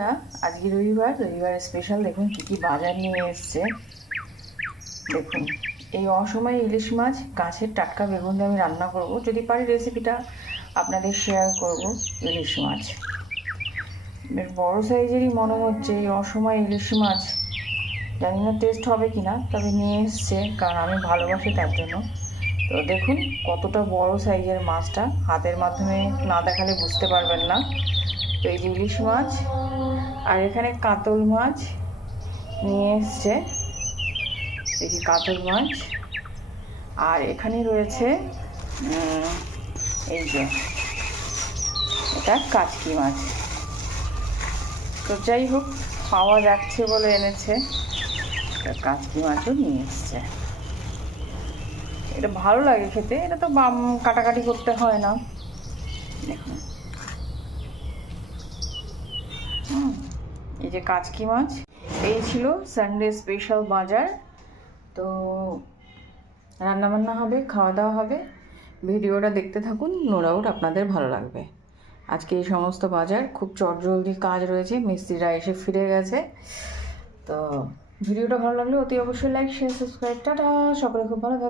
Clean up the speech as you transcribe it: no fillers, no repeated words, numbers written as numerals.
বন্ধুরা, আজকে রবিবার স্পেশাল দেখুন কী কী বাজার নিয়ে এসছে। দেখুন, এই অসময়ে ইলিশ মাছ, গাছের টাটকা বেগুন দিয়ে আমি রান্না করব। যদি পারি রেসিপিটা আপনাদের শেয়ার করব। ইলিশ মাছ বেশ বড় সাইজেরই মনে হচ্ছে। এই অসময়ে ইলিশ মাছ, জানি না টেস্ট হবে কিনা, তবে নিয়ে এসছে কারণ আমি ভালোবাসি তার জন্য। তো দেখুন কতটা বড় সাইজের মাছটা, হাতের মাধ্যমে না দেখালে বুঝতে পারবেন না। তো এই যে ইলিশ মাছ, আর এখানে কাতল মাছ নিয়ে এসছে। এই যে কাতল মাছ, আর এখানে রয়েছে এই যে এটা কাচকি মাছ। তো যাই হোক, পাওয়া যাচ্ছে বলে এনেছে। কাচকি মাছও নিয়ে এসছে। এটা ভালো লাগে খেতে, এটা তো কাটাকাটি করতে হয় না। দেখুন, এই যে কাচকি মাছ। এই ছিল সানডে স্পেশাল বাজার। তো রান্নাবান্না হবে, খাওয়া দাওয়া হবে। ভিডিওটা দেখতে থাকুন, নো ডাউট আপনাদের ভালো লাগবে। আজকে এই সমস্ত বাজার, খুব চটজলদি কাজ রয়েছে, মিস্ত্রিরা এসে ফিরে গেছে। তো ভিডিওটা ভালো লাগলে অতি অবশ্যই লাইক, শেয়ার, সাবস্ক্রাইব। টাটা, সকলে খুব ভালো থাকবে।